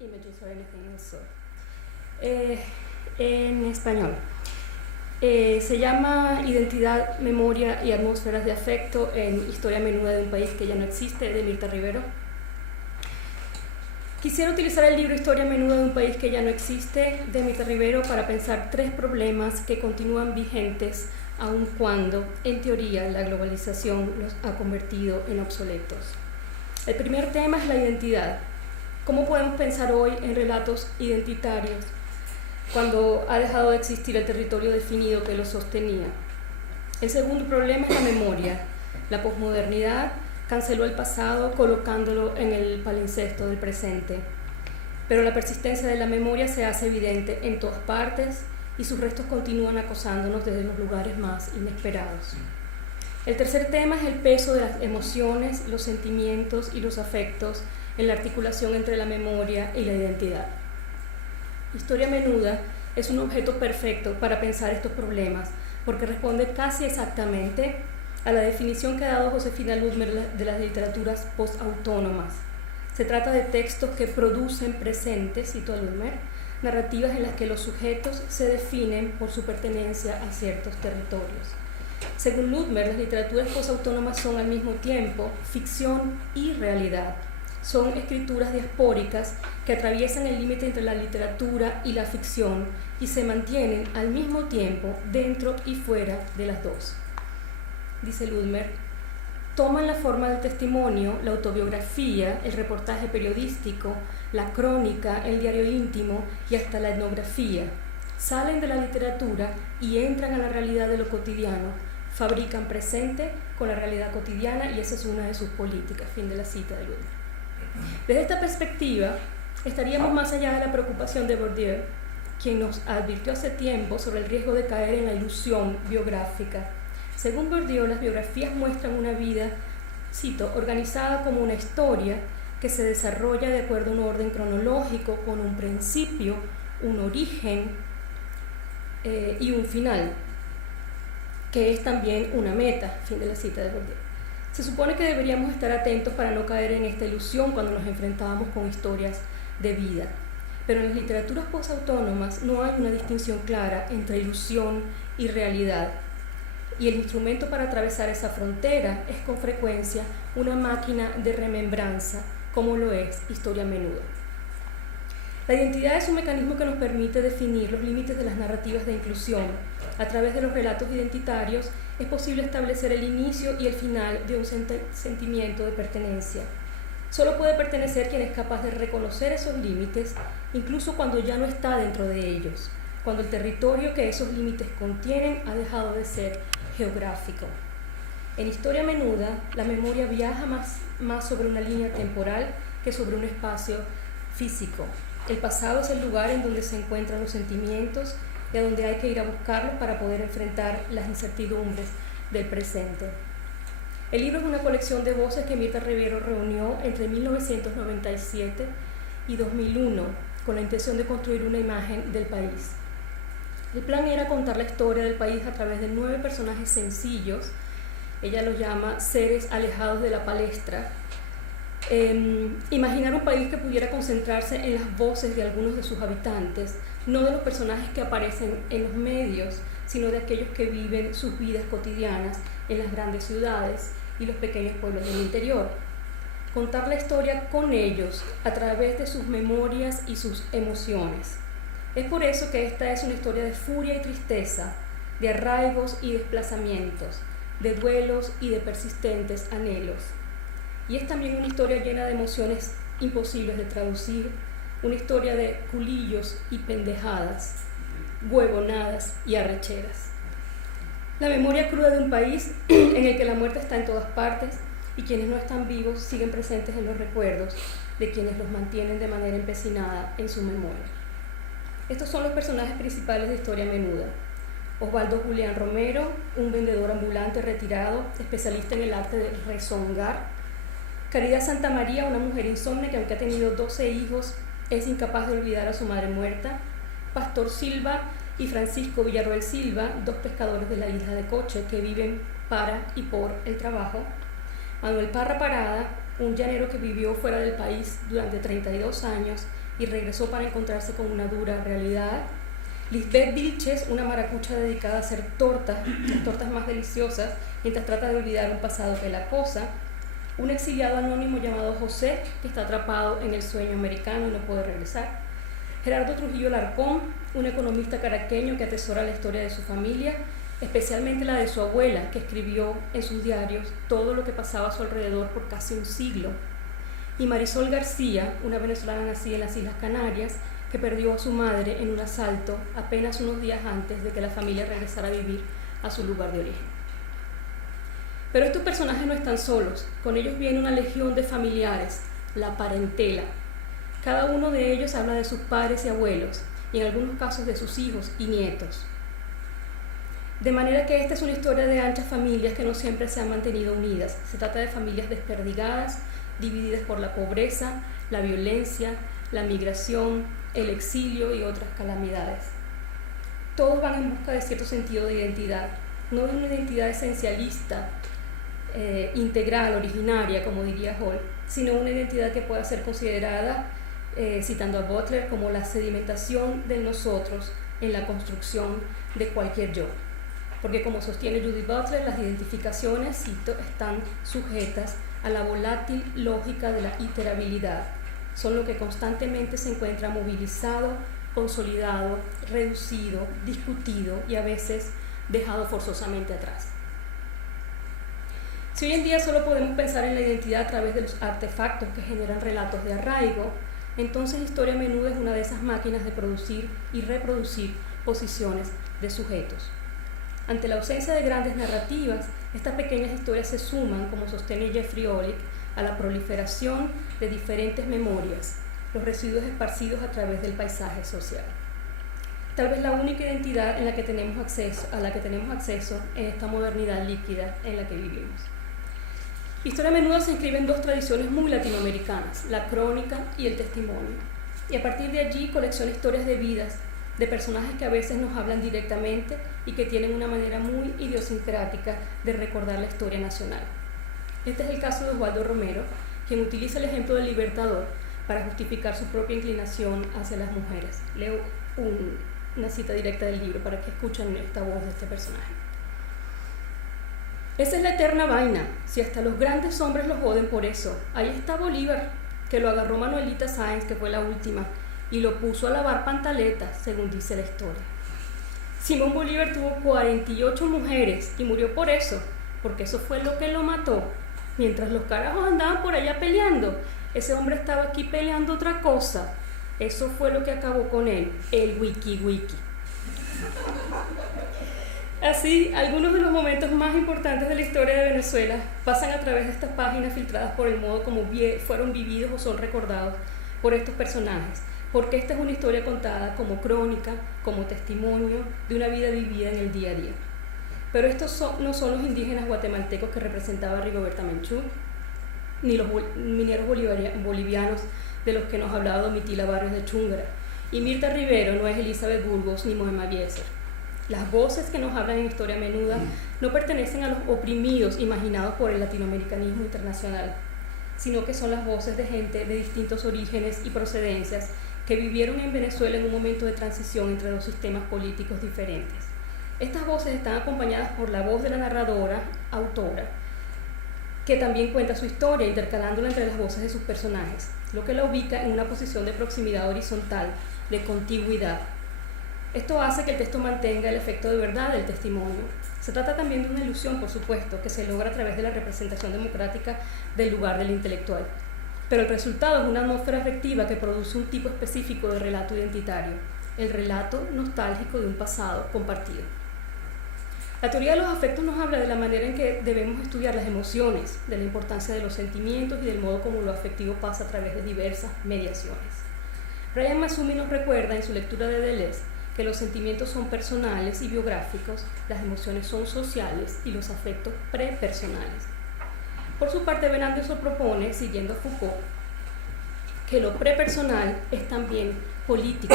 images or anything else. En español. Se llama Identidad, Memoria y Atmósferas de Afecto en Historia Menuda de un País que ya no existe, de Mirta Rivero. Quisiera utilizar el libro Historia Menuda de un País que ya no existe, de Mirta Rivero, para pensar tres problemas que continúan vigentes aun cuando, en teoría, la globalización los ha convertido en obsoletos. El primer tema es la identidad. ¿Cómo podemos pensar hoy en relatos identitarios cuando ha dejado de existir el territorio definido que los sostenía? El segundo problema es la memoria. La posmodernidad canceló el pasado colocándolo en el palincesto del presente. Pero la persistencia de la memoria se hace evidente en todas partes y sus restos continúan acosándonos desde los lugares más inesperados. El tercer tema es el peso de las emociones, los sentimientos y los afectos en la articulación entre la memoria y la identidad. Historia Menuda es un objeto perfecto para pensar estos problemas porque responde casi exactamente a la definición que ha dado Josefina Ludmer de las literaturas postautónomas. Se trata de textos que producen presentes, cito a Ludmer, narrativas en las que los sujetos se definen por su pertenencia a ciertos territorios. Según Ludmer, las literaturas postautónomas son al mismo tiempo ficción y realidad. Son escrituras diaspóricas que atraviesan el límite entre la literatura y la ficción y se mantienen al mismo tiempo dentro y fuera de las dos. Dice Ludmer, toman la forma del testimonio, la autobiografía, el reportaje periodístico, la crónica, el diario íntimo y hasta la etnografía. Salen de la literatura y entran a la realidad de lo cotidiano, fabrican presente con la realidad cotidiana y esa es una de sus políticas. Fin de la cita de Ludmer. Desde esta perspectiva, estaríamos más allá de la preocupación de Bourdieu, quien nos advirtió hace tiempo sobre el riesgo de caer en la ilusión biográfica. Según Bourdieu, las biografías muestran una vida, cito, organizada como una historia que se desarrolla de acuerdo a un orden cronológico, con un principio, un origen y un final, que es también una meta. Fin de la cita de Bourdieu. Se supone que deberíamos estar atentos para no caer en esta ilusión cuando nos enfrentamos con historias de vida. Pero en las literaturas postautónomas no hay una distinción clara entre ilusión y realidad. Y el instrumento para atravesar esa frontera es con frecuencia una máquina de remembranza, como lo es Historia Menuda. La identidad es un mecanismo que nos permite definir los límites de las narrativas de inclusión. A través de los relatos identitarios es posible establecer el inicio y el final de un sentimiento de pertenencia. Solo puede pertenecer quien es capaz de reconocer esos límites, incluso cuando ya no está dentro de ellos, cuando el territorio que esos límites contienen ha dejado de ser geográfico. En Historia Menuda, la memoria viaja más sobre una línea temporal que sobre un espacio físico. El pasado es el lugar en donde se encuentran los sentimientos y a donde hay que ir a buscarlos para poder enfrentar las incertidumbres del presente. El libro es una colección de voces que Mirta Rivero reunió entre 1997 y 2001 con la intención de construir una imagen del país. El plan era contar la historia del país a través de 9 personajes sencillos. Ella los llama seres alejados de la palestra. Imaginar un país que pudiera concentrarse en las voces de algunos de sus habitantes, no de los personajes que aparecen en los medios, sino de aquellos que viven sus vidas cotidianas en las grandes ciudades y los pequeños pueblos del interior. Contar la historia con ellos a través de sus memorias y sus emociones. Es por eso que esta es una historia de furia y tristeza, de arraigos y desplazamientos, de duelos y de persistentes anhelos. Y es también una historia llena de emociones imposibles de traducir, una historia de culillos y pendejadas, huevonadas y arrecheras. La memoria cruda de un país en el que la muerte está en todas partes y quienes no están vivos siguen presentes en los recuerdos de quienes los mantienen de manera empecinada en su memoria. Estos son los personajes principales de Historia Menuda. Osvaldo Julián Romero, un vendedor ambulante retirado, especialista en el arte de rezongar. Caridad Santamaría, una mujer insomne que aunque ha tenido 12 hijos, es incapaz de olvidar a su madre muerta. Pastor Silva y Francisco Villarroel Silva, 2 pescadores de la isla de Coche que viven para y por el trabajo. Manuel Parra Parada, un llanero que vivió fuera del país durante 32 años y regresó para encontrarse con una dura realidad. Lisbeth Vilches, una maracucha dedicada a hacer tortas, las tortas más deliciosas, mientras trata de olvidar un pasado que la acosa. Un exiliado anónimo llamado José, que está atrapado en el sueño americano y no puede regresar. Gerardo Trujillo Larcón, un economista caraqueño que atesora la historia de su familia, especialmente la de su abuela, que escribió en sus diarios todo lo que pasaba a su alrededor por casi un siglo. Y Marisol García, una venezolana nacida en las Islas Canarias, que perdió a su madre en un asalto apenas unos días antes de que la familia regresara a vivir a su lugar de origen. Pero estos personajes no están solos, con ellos viene una legión de familiares, la parentela. Cada uno de ellos habla de sus padres y abuelos, y en algunos casos de sus hijos y nietos. De manera que esta es una historia de anchas familias que no siempre se han mantenido unidas. Se trata de familias desperdigadas, divididas por la pobreza, la violencia, la migración, el exilio y otras calamidades. Todos van en busca de cierto sentido de identidad, no de una identidad esencialista, integral, originaria, como diría Hall, sino una identidad que pueda ser considerada, citando a Butler, como la sedimentación del nosotros en la construcción de cualquier yo. Porque como sostiene Judith Butler, las identificaciones, cito, están sujetas a la volátil lógica de la iterabilidad. Son lo que constantemente se encuentra movilizado, consolidado, reducido, discutido y a veces dejado forzosamente atrás. Si hoy en día solo podemos pensar en la identidad a través de los artefactos que generan relatos de arraigo, entonces Historia Menuda es una de esas máquinas de producir y reproducir posiciones de sujetos. Ante la ausencia de grandes narrativas, estas pequeñas historias se suman, como sostiene Jeffrey Olick, a la proliferación de diferentes memorias, los residuos esparcidos a través del paisaje social. Tal vez la única identidad a la que tenemos acceso en esta modernidad líquida en la que vivimos. Historia Menuda se inscribe en dos tradiciones muy latinoamericanas, la crónica y el testimonio, y a partir de allí colecciona historias de vidas, de personajes que a veces nos hablan directamente y que tienen una manera muy idiosincrática de recordar la historia nacional. Este es el caso de Osvaldo Romero, quien utiliza el ejemplo del Libertador para justificar su propia inclinación hacia las mujeres. Leo una cita directa del libro para que escuchen esta voz de este personaje. Esa es la eterna vaina, si hasta los grandes hombres lo joden por eso. Ahí está Bolívar, que lo agarró Manuelita Sáenz, que fue la última, y lo puso a lavar pantaletas, según dice la historia. Simón Bolívar tuvo 48 mujeres y murió por eso, porque eso fue lo que lo mató. Mientras los carajos andaban por allá peleando, ese hombre estaba aquí peleando otra cosa. Eso fue lo que acabó con él, el wiki. Así, algunos de los momentos más importantes de la historia de Venezuela pasan a través de estas páginas filtradas por el modo como fueron vividos o son recordados por estos personajes, porque esta es una historia contada como crónica, como testimonio de una vida vivida en el día a día. Pero estos no son los indígenas guatemaltecos que representaba Rigoberta Menchú, ni los mineros bolivianos de los que nos hablaba Domitila Barrios de Chúngara, y Mirta Rivero no es Elizabeth Burgos ni Moema Bieser. Las voces que nos hablan en Historia Menuda no pertenecen a los oprimidos imaginados por el latinoamericanismo internacional, sino que son las voces de gente de distintos orígenes y procedencias que vivieron en Venezuela en un momento de transición entre dos sistemas políticos diferentes. Estas voces están acompañadas por la voz de la narradora, autora, que también cuenta su historia intercalándola entre las voces de sus personajes, lo que la ubica en una posición de proximidad horizontal, de contigüidad. Esto hace que el texto mantenga el efecto de verdad del testimonio. Se trata también de una ilusión, por supuesto, que se logra a través de la representación democrática del lugar del intelectual. Pero el resultado es una atmósfera afectiva que produce un tipo específico de relato identitario, el relato nostálgico de un pasado compartido. La teoría de los afectos nos habla de la manera en que debemos estudiar las emociones, de la importancia de los sentimientos y del modo como lo afectivo pasa a través de diversas mediaciones. Brian Massumi nos recuerda en su lectura de Deleuze que los sentimientos son personales y biográficos, las emociones son sociales y los afectos prepersonales. Por su parte, Ben Anderson propone, siguiendo a Foucault, que lo prepersonal es también político.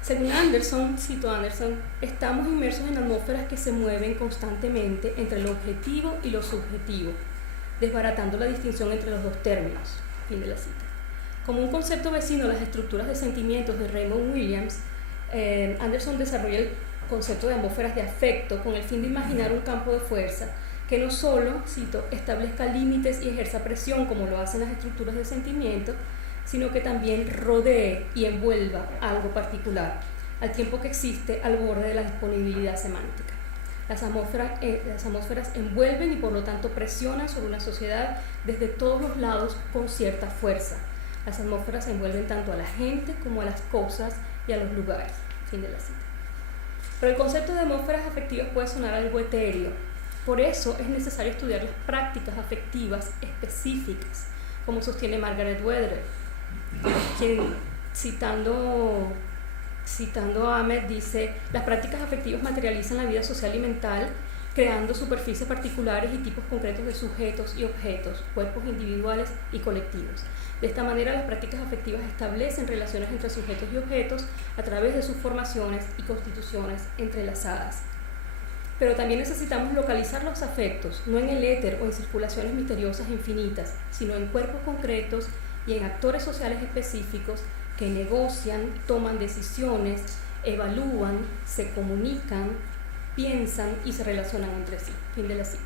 Según Anderson, cito a Anderson, estamos inmersos en atmósferas que se mueven constantemente entre lo objetivo y lo subjetivo. desbaratando la distinción entre los dos términos. Fin de la cita. Como un concepto vecino a las estructuras de sentimientos de Raymond Williams, Anderson desarrolla el concepto de atmósferas de afecto con el fin de imaginar un campo de fuerza que no solo, cito, establezca límites y ejerza presión como lo hacen las estructuras de sentimiento, sino que también rodee y envuelva algo particular, al tiempo que existe al borde de la disponibilidad semántica. Las atmósferas envuelven y por lo tanto presionan sobre una sociedad desde todos los lados con cierta fuerza. Las atmósferas envuelven tanto a la gente como a las cosas y a los lugares. Fin de la cita. Pero el concepto de atmósferas afectivas puede sonar algo etéreo. Por eso es necesario estudiar las prácticas afectivas específicas, como sostiene Margaret Weather, quien citando a Ahmed dice: las prácticas afectivas materializan la vida social y mental, creando superficies particulares y tipos concretos de sujetos y objetos, cuerpos individuales y colectivos. De esta manera, las prácticas afectivas establecen relaciones entre sujetos y objetos a través de sus formaciones y constituciones entrelazadas. Pero también necesitamos localizar los afectos, no en el éter o en circulaciones misteriosas e infinitas, sino en cuerpos concretos y en actores sociales específicos que negocian, toman decisiones, evalúan, se comunican, piensan y se relacionan entre sí. Fin de la cita.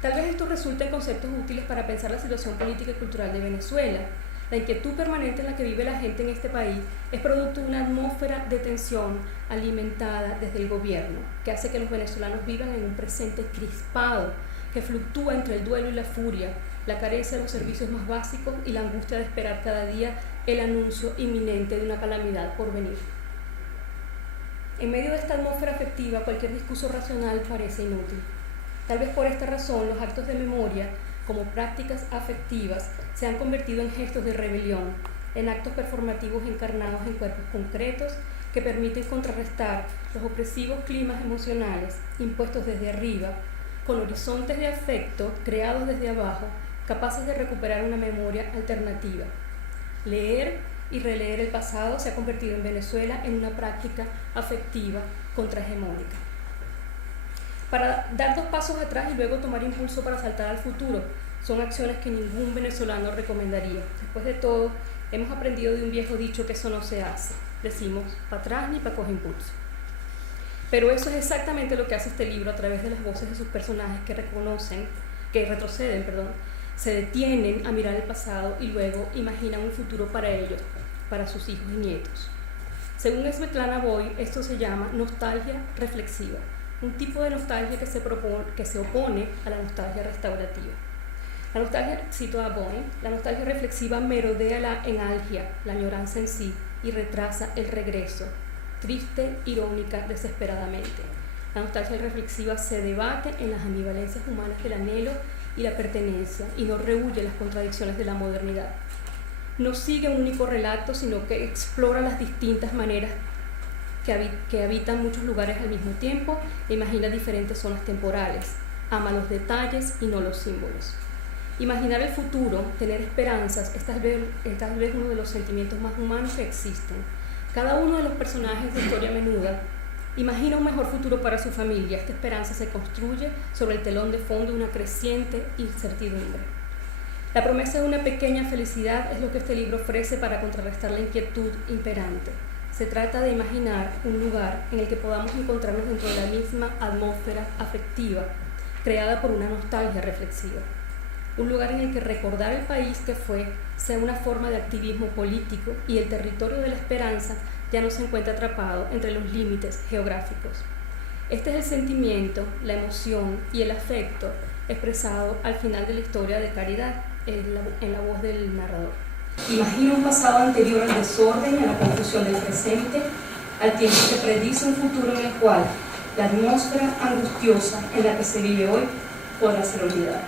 Tal vez esto resulte en conceptos útiles para pensar la situación política y cultural de Venezuela. La inquietud permanente en la que vive la gente en este país es producto de una atmósfera de tensión alimentada desde el gobierno, que hace que los venezolanos vivan en un presente crispado, que fluctúa entre el duelo y la furia, la carencia de los servicios más básicos y la angustia de esperar cada día el anuncio inminente de una calamidad por venir. En medio de esta atmósfera afectiva, cualquier discurso racional parece inútil. Tal vez por esta razón, los actos de memoria, como prácticas afectivas, se han convertido en gestos de rebelión, en actos performativos encarnados en cuerpos concretos que permiten contrarrestar los opresivos climas emocionales impuestos desde arriba, con horizontes de afecto creados desde abajo, capaces de recuperar una memoria alternativa. Leer y releer el pasado se ha convertido en Venezuela en una práctica afectiva contrahegemónica. Para dar 2 pasos atrás y luego tomar impulso para saltar al futuro, son acciones que ningún venezolano recomendaría. Después de todo, hemos aprendido de un viejo dicho que eso no se hace. Decimos, para atrás ni para coger impulso. Pero eso es exactamente lo que hace este libro a través de las voces de sus personajes que retroceden, se detienen a mirar el pasado y luego imaginan un futuro para ellos, para sus hijos y nietos. Según Svetlana Boy, esto se llama nostalgia reflexiva, un tipo de nostalgia que se opone a la nostalgia restaurativa. La nostalgia, cito a Boy, la nostalgia reflexiva merodea la enalgia, la añoranza en sí, y retrasa el regreso, triste, irónica, desesperadamente. La nostalgia reflexiva se debate en las ambivalencias humanas del anhelo y la pertenencia, y no rehúye las contradicciones de la modernidad. No sigue un único relato, sino que explora las distintas maneras que habitan muchos lugares al mismo tiempo e imagina diferentes zonas temporales. Ama los detalles y no los símbolos. Imaginar el futuro, tener esperanzas, es tal vez uno de los sentimientos más humanos que existen. Cada uno de los personajes de Historia Menuda imagina un mejor futuro para su familia. Esta esperanza se construye sobre el telón de fondo de una creciente incertidumbre. La promesa de una pequeña felicidad es lo que este libro ofrece para contrarrestar la inquietud imperante. Se trata de imaginar un lugar en el que podamos encontrarnos dentro de la misma atmósfera afectiva, creada por una nostalgia reflexiva. Un lugar en el que recordar el país que fue sea una forma de activismo político y el territorio de la esperanza ya no se encuentra atrapado entre los límites geográficos. Este es el sentimiento, la emoción y el afecto expresado al final de la historia de Caridad, en la voz del narrador. Imagina un pasado anterior al desorden y a la confusión del presente, al tiempo que predice un futuro en el cual la atmósfera angustiosa en la que se vive hoy podrá ser olvidada.